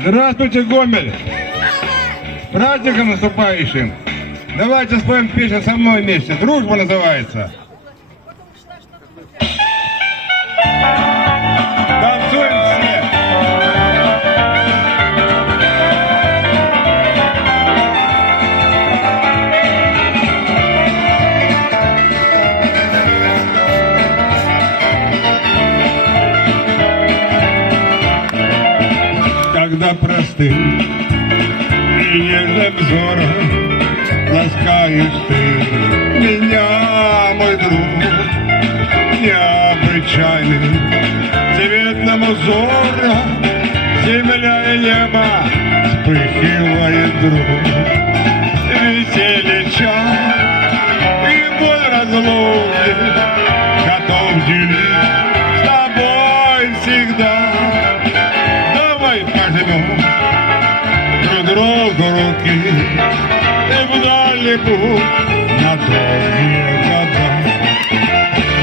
Здравствуйте, Гомель! С праздником наступающим! Давайте споем песню со мной вместе. «Дружба» называется. Танцуем все! Когда простым и нежным взором ласкаешь ты меня, мой друг, необычайный цветным узором земля и небо вспыхивает вдруг. Веселье час и боль разлуки готов делить с тобой всегда. Давай пожмем друг другу руки и в дальний путь на долгие года.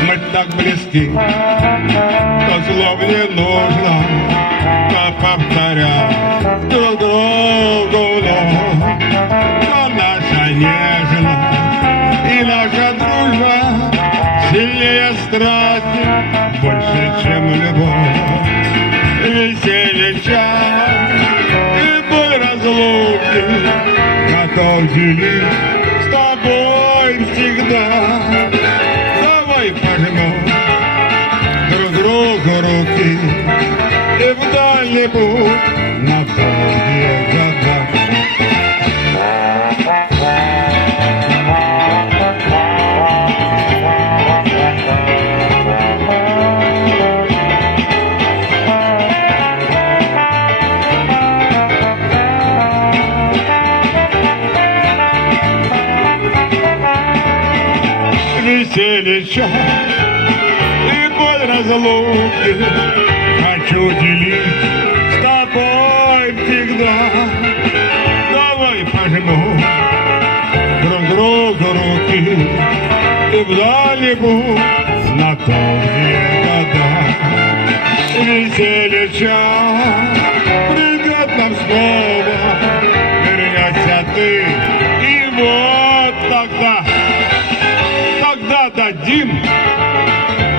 Мы так близки, что слов не нужно повторять друг другу, но наша нежность и наша дружба сильнее страсти, больше, чем любовь. Веселье час и боль разлуки готов делить с тобой всегда. Давай пожмем друг другу руки и в дальний путь на долгие года. Веселье час и боль разлуки хочу делить с тобой всегда. Давай пожмем друг другу руки и в дальний путь на долгие года. Веселье час придет нам снова, вернешься ты, и вот тогда дадим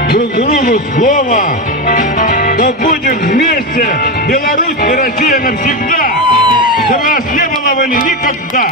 друг другу слово, что будем вместе, Беларусь и Россия навсегда, чтобы нас не было войны никогда.